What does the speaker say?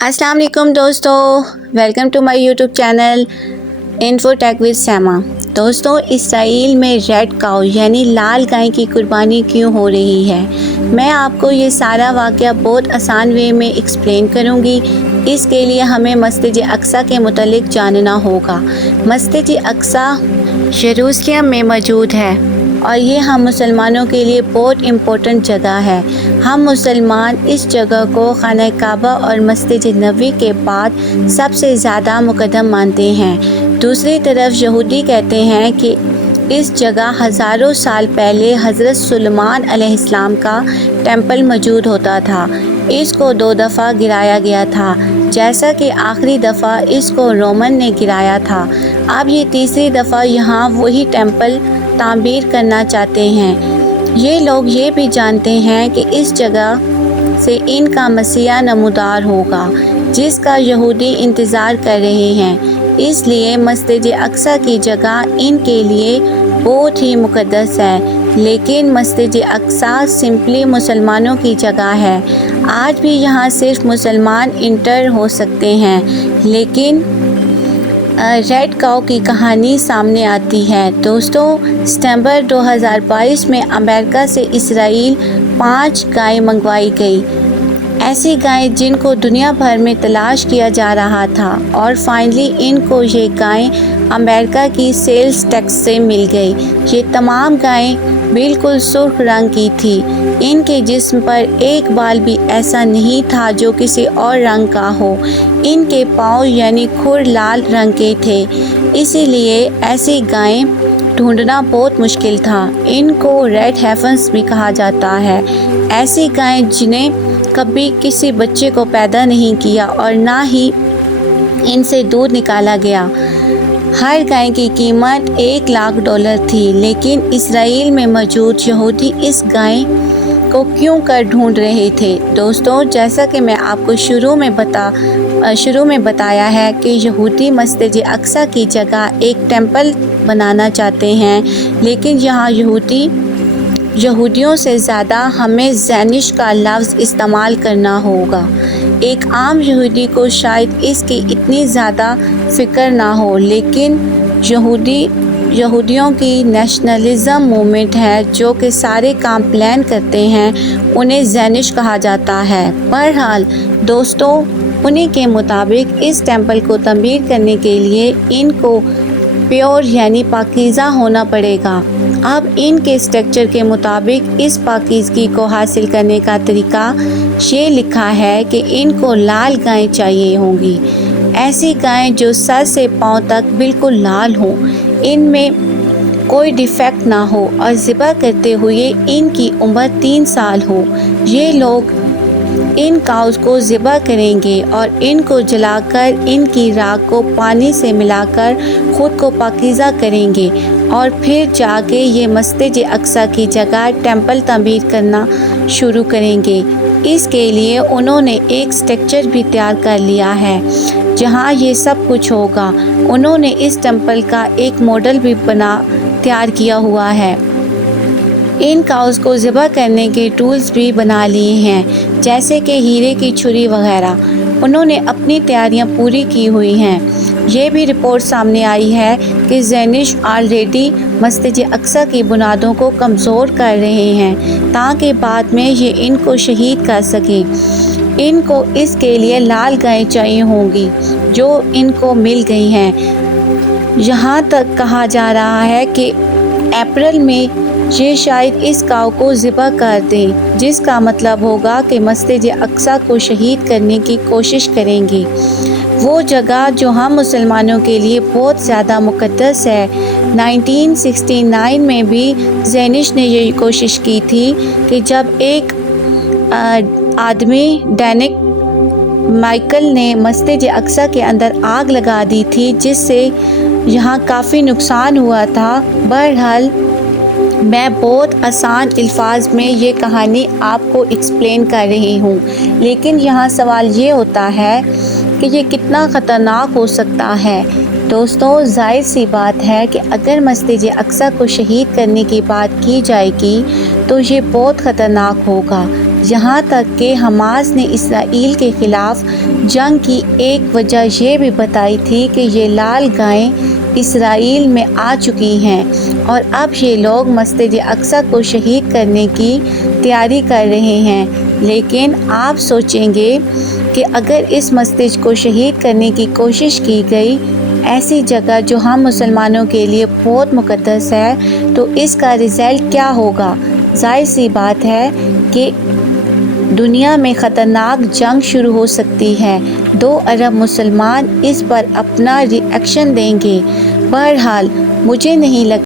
अस्सलाम वालेकुम दोस्तों, welcome to my YouTube channel info tech with Saima. दोस्तों, इसराइल में रेड काऊ यानी लाल गाय की कुर्बानी क्यों हो रही है, मैं आपको ये सारा वाक़या बहुत आसान वे में एक्सप्लेन करूँगी। इसके लिए हमें मस्जिद अक्सा के मुतालिक जानना होगा। मस्जिद अक्सा यरूशलेम में मौजूद है और ये हम मुसलमानों के लिए बहुत इम्पोर्टेंट जगह है। हम मुसलमान इस जगह को खाना काबा और मस्जिद नबवी के बाद सबसे ज़्यादा मुक़द्दम मानते हैं। दूसरी तरफ यहूदी कहते हैं कि इस जगह हज़ारों साल पहले हज़रत सुलेमान अलैहिस्सलाम का टेंपल मौजूद होता था। इसको 2 दफ़ा गिराया गया था, जैसा कि आखिरी दफ़ा इसको रोमन ने गिराया था। अब ये तीसरी दफ़ा यहाँ वही टेंपल तामीर करना चाहते हैं। ये लोग ये भी जानते हैं कि इस जगह से इनका मसीहा नमूदार होगा, जिसका यहूदी इंतज़ार कर रहे हैं। इसलिए मस्जिद अक्सा की जगह इनके लिए बहुत ही मुक़द्दस है। लेकिन मस्जिद अक्सा सिंपली मुसलमानों की जगह है। आज भी यहाँ सिर्फ मुसलमान इंटर हो सकते हैं। लेकिन रेड काऊ की कहानी सामने आती है। दोस्तों, सितंबर 2022 में अमेरिका से इसराइल 5 गायें मंगवाई गई। ऐसी गायें जिनको दुनिया भर में तलाश किया जा रहा था और फाइनली इनको ये गायें अमेरिका की सेल्स टैक्स से मिल गई। ये तमाम गायें बिल्कुल सुर्ख रंग की थी। इनके जिस्म पर एक बाल भी ऐसा नहीं था जो किसी और रंग का हो। इनके पाँव यानी खुर लाल रंग के थे, इसीलिए ऐसी गायें ढूंढना बहुत मुश्किल था। इनको रेड हेफन्स भी कहा जाता है। ऐसी गायें जिन्हें कभी किसी बच्चे को पैदा नहीं किया और ना ही इनसे दूध निकाला गया। हर गाय की कीमत $1,00,000 थी। लेकिन इसराइल में मौजूद यहूदी इस गाय को क्यों कर ढूंढ रहे थे। दोस्तों, जैसा कि मैं आपको शुरू में बताया है कि यहूदी मस्जिद अक्सा की जगह एक टेंपल बनाना चाहते हैं। लेकिन यहाँ यहूदियों से ज़्यादा हमें ज़ैनिश का लफ्ज़ इस्तेमाल करना होगा। एक आम यहूदी को शायद इसकी इतनी ज़्यादा फ़िक्र ना हो, लेकिन यहूदियों की नेशनलिज़म मूवमेंट है जो कि सारे काम प्लान करते हैं, उन्हें ज़ैनिश कहा जाता है। बहरहाल दोस्तों, उन्हीं के मुताबिक इस टेंपल को तमीर करने के लिए इनको प्योर यानी पाकीज़ा होना पड़ेगा। अब इनके स्ट्रक्चर के मुताबिक इस पाकीज़गी को हासिल करने का तरीका ये लिखा है कि इनको लाल गायें चाहिए होंगी। ऐसी गायें जो सर से पाँव तक बिल्कुल लाल हों, इनमें कोई डिफेक्ट ना हो और ज़िबा करते हुए इनकी उम्र 3 साल हो। ये लोग इन काउज़ को ज़िबा करेंगे और इनको जलाकर इनकी राख को पानी से मिलाकर ख़ुद को पाकीज़ा करेंगे और फिर जाके ये मस्जिद अक्सा की जगह टेंपल तामीर करना शुरू करेंगे। इसके लिए उन्होंने एक स्ट्रक्चर भी तैयार कर लिया है जहां ये सब कुछ होगा। उन्होंने इस टेंपल का एक मॉडल भी तैयार किया हुआ है। इन काउज़ को ज़िबा करने के टूल्स भी बना लिए हैं, जैसे कि हीरे की छुरी वगैरह। उन्होंने अपनी तैयारियां पूरी की हुई हैं। ये भी रिपोर्ट सामने आई है कि ज़ैनिश ऑलरेडी मस्जिद अक्सा की बुनियादों को कमज़ोर कर रहे हैं ताकि बाद में ये इनको शहीद कर सकें। इनको इसके लिए लाल गायें चाहिए होंगी जो इनको मिल गई हैं। यहाँ तक कहा जा रहा है कि अप्रैल में ये शायद इस काऊ को ज़िबा कर दें, जिसका मतलब होगा कि मस्जिद अक्सा को शहीद करने की कोशिश करेंगे। वो जगह जो हम मुसलमानों के लिए बहुत ज़्यादा मुक़द्दस है। 1969 में भी ज़ैनिश ने ये कोशिश की थी कि जब एक आदमी डैनिक माइकल ने मस्जिद अक्सा के अंदर आग लगा दी थी, जिससे यहाँ काफ़ी नुकसान हुआ था। बहरहाल मैं बहुत आसान अल्फाज में ये कहानी आपको एक्सप्लेन कर रही हूँ, लेकिन यहाँ सवाल ये होता है कि ये कितना ख़तरनाक हो सकता है। दोस्तों, जाहिर सी बात है कि अगर मस्जिद अक्सा को शहीद करने की बात की जाएगी तो ये बहुत ख़तरनाक होगा। یہاں تک کہ حماس نے اسرائیل کے خلاف جنگ کی ایک وجہ یہ بھی بتائی تھی کہ یہ لال گائیں اسرائیل میں آ چکی ہیں اور اب یہ لوگ مسجد اقصی کو شہید کرنے کی تیاری کر رہے ہیں۔ لیکن آپ سوچیں گے کہ اگر اس مسجد کو شہید کرنے کی کوشش کی گئی، ایسی جگہ جو ہم مسلمانوں کے لیے بہت مقدس ہے، تو اس کا رزلٹ کیا ہوگا؟ ظاہر سی بات ہے کہ دنیا میں خطرناک جنگ شروع ہو سکتی ہے۔ 2 ارب مسلمان اس پر اپنا ری ایکشن دیں گے۔ بہرحال مجھے نہیں لگتا